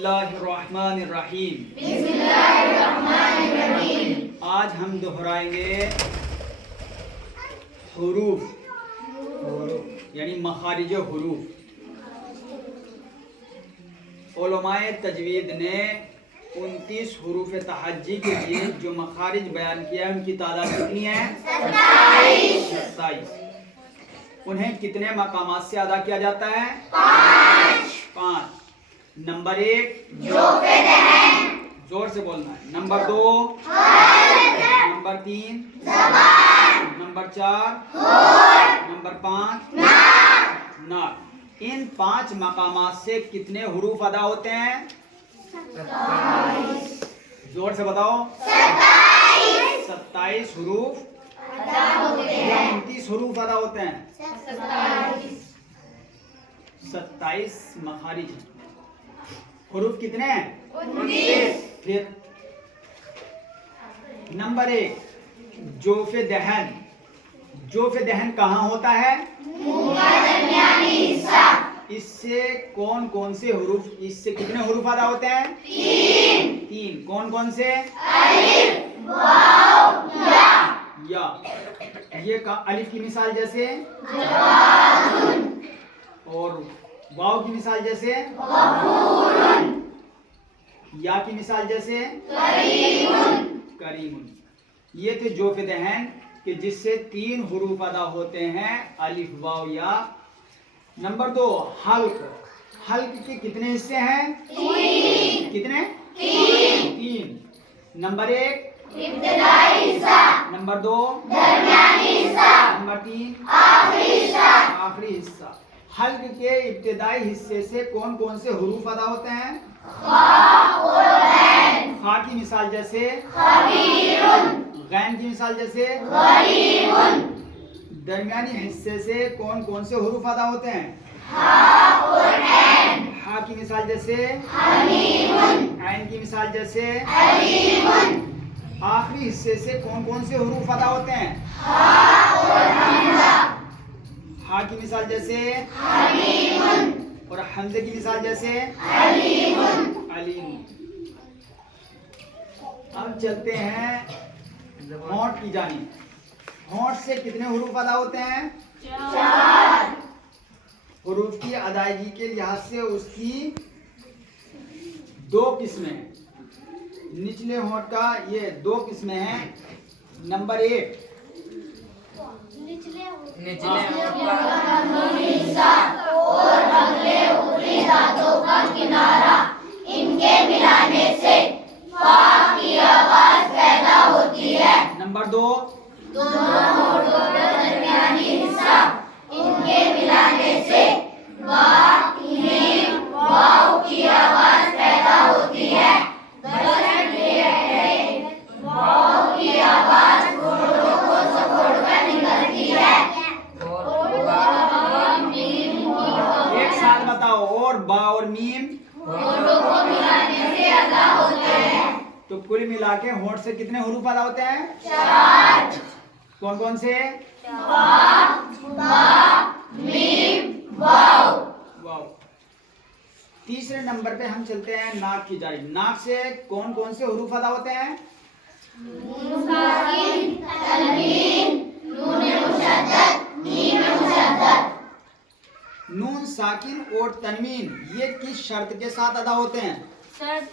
बिस्मिल्लाहिर्रहमानिर्रहीम। आज हम दोहराएंगे हुरूफ यानी मखारिज हुरूफ। उलमाए तजवीद ने 29 हुरूफ तहज्जी के लिए जो मखारिज बयान किया है उनकी तादाद कितनी है? 27। उन्हें कितने मकामात से अदा किया जाता है? 5। नंबर 1 जोर से बोलना है। नंबर 2 नंबर 3 नंबर 4 नंबर 5 नाक। इन 5 मकामात से कितने हुरूफ अदा होते हैं? 27। जोर से बताओ। 27 हुरूफ या 29 हुरूफ अदा होते हैं? 27 मखारिज। हुरूफ कितने हैं? 19। फिर नंबर 1 जोफे दहन। जोफे दहन कहाँ होता है? मुंह का दरमियानी हिस्सा। इससे कौन कौन से हुरूफ, इससे कितने हुरूफ अदा होते हैं? 3। कौन कौन से? अलिफ, वाव, या। ये का अलिफ की मिसाल जैसे जवादुन, और वाव की मिसाल जैसे गफूरुन, या की मिसाल जैसे करीमुन। ये थे जोफे दहन कि जिससे 3 हुरूफ अदा होते हैं, अलिफ, वाव, या। Number 2 Hulk. हल्क के कितने हिस्से हैं? 3। कितने? 3। नंबर 1 इब्तिदाई हिस्सा, नंबर 2 दरमियानी हिस्सा, नंबर 3 आखिरी हिस्सा। हल्क के इब्तिदाई हिस्से से कौन कौन से हुरूफ अदा होते हैं? खा की मिसाल जैसे खबीरुन, गैन की मिसाल जैसे गरीबुन। दरमियानी हिस्से से कौन कौन से हुरूफ अदा होते हैं? हा की मिसाल जैसे हमीमुन, ऐन की मिसाल जैसे अलीमुन। आखिरी हिस्से से कौन कौन से हुरूफ अदा होते हैं? हा की मिसाल जैसे हमीमुन, और हमजे की मिसाल जैसे अलीमुन। अब चलते हैं होंठ की जानिब। होंठ से कितने हुरूफ अदा होते हैं? 4। हुरूफ की अदायगी के लिहाज से उसकी 2 किस्में हैं। निचले होंठ का ये 2 किस्में हैं। नंबर 1 निचले और अगले ऊपरी दांतों का किनारा, इनके मिलाने से फा की आवाज पैदा होती है। नंबर 2 दोनों होठों का दरमियानी हिस्सा, इनके मिलाने से वा, मीम, वाव की आवाज पैदा होती है। वाव की आवाज होठों को सपोड़कर निकलती है। एक साथ बताओ। और बा और मीम होठों को मिलाने से अदा होते हैं। तो कुल मिला के होंठ से कितने हुरूफ अदा होते हैं? 4। कौन कौन से? मीम, वाव। तीसरे नंबर पे हम चलते हैं नाक की जानिब। नाक से कौन कौन से हुरूफ अदा होते हैं? नून साकिन, तनवीन, नून मुशद्दद, मीम मुशद्दद। नून साकिन और तनवीन ये किस शर्त के साथ अदा होते हैं? शर्त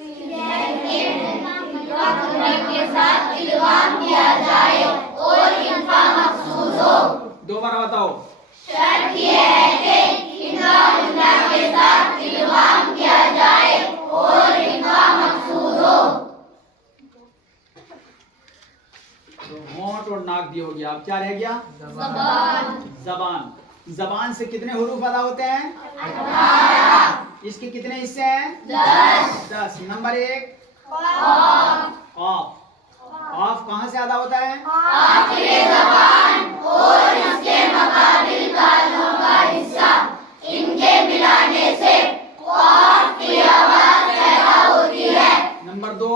के साथ इल्गाम किया जाए और इनका मखसूस हो। दोबारा बताओ। शर्त ये है कि इनका के साथ इल्गाम किया जाए और इनका मखसूस हो। तो होंठ और नाक भी हो गया। अब क्या रह गया? जबान। जबान से कितने हुरूफ अदा होते हैं? 18। इसके कितने हिस्से हैं? 10। Number 1 of. ऑफ कहाँ से अदा होता है? आखिरी ज़बान और इसके मुकाबिल कानों का हिस्सा, इनके मिलाने से ऑफ की आवाज पैदा होती है। नंबर 2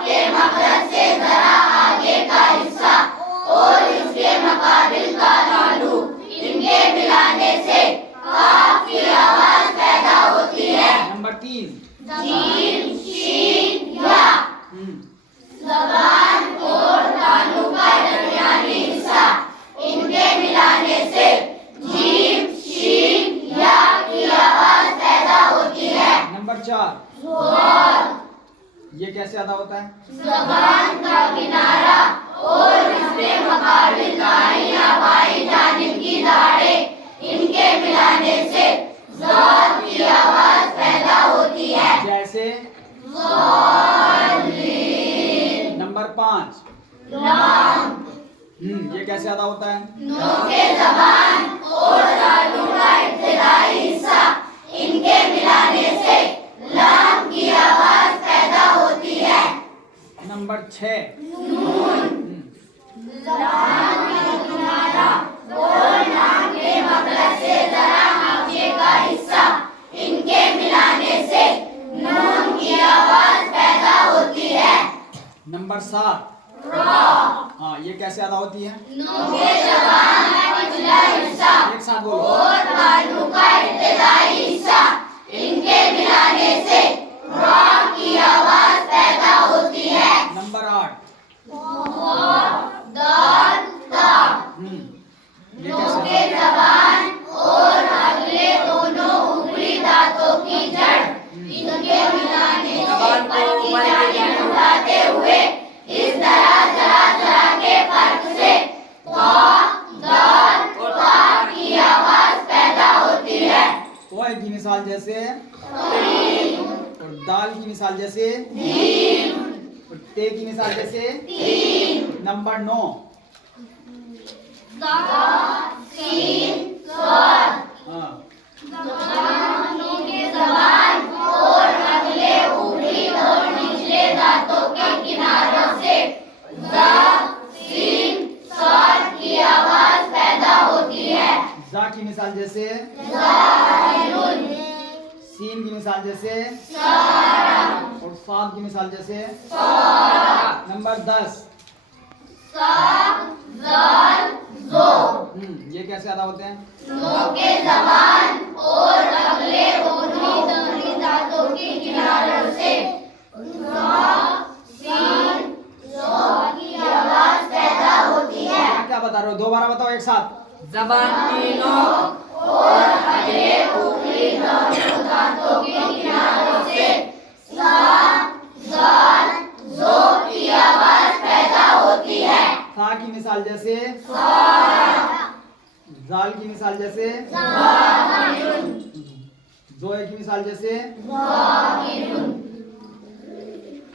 के मखरज से जरा आगे का हिस्सा और इसके मुकाबिल का तालु, इनके मिलाने से काफ की आवाज पैदा कैसे अदा होता है? जबान का किनारा और इसके मुकाबिल दाएं या बाएं जानिब की दाढ़ें, इनके मिलाने से ज़ाल की आवाज पैदा होती है। जैसे नंबर 5 लाम। ये कैसे अदा होता है? नोके जबान और तालू का इब्तिदाई हिस्सा, इनके मिलाने से लाम की आवाज पैदा होती है। नंबर 6 जबान का किनारा और नाक के मखरज से जरा नीचे का हिस्सा, इनके मिलाने से नून की आवाज पैदा होती है। नंबर 7 हाँ, ये कैसे अदा होती है? नोके जबान का निचला हिस्सा एक साथ बोलो। और तालू का इब्तिदाई हिस्सा, इनके मिलाने से रा की आवाज पैदा होती है। नंबर 8 दाल ता। ये नोके कैसे? जबान और अगले दोनों ऊपरी दांतों की जड़, इनके मिलाने से ऊपर की जानिब उठाते हुए इस तरह जरा जरा के फर्क से ता, दाल और ता की आवाज पैदा होती है। ओए की मिसाल जैसे और दाल की मिसाल जैसे और ते की मिसाल जैसे। नंबर 9 हाँ, नोके जबान और अगले ऊपरी और निचले दांतों के किनारों से ज़ा, सीन, साद की आवाज पैदा होती है। जा की मिसाल जैसे, सीन की मिसाल जैसे और साद की मिसाल जैसे। नंबर 10 ये कैसे अदा होते हैं? नोके जबान और अगले दोनों ऊपरी दांतों के किनारों से ज़ा, सीन, ज़ो की आवाज पैदा होती है। क्या बता रहे हो? दोबारा बताओ एक साथ। जबान की नोक और अगले ऊपरी दोनों दांतों के किनारों से सा, ज़ाल, ज़ो की आवाज पैदा होती है। सा की मिसाल जैसे, जाल की मिसाल जैसे, जोए की मिसाल जैसे।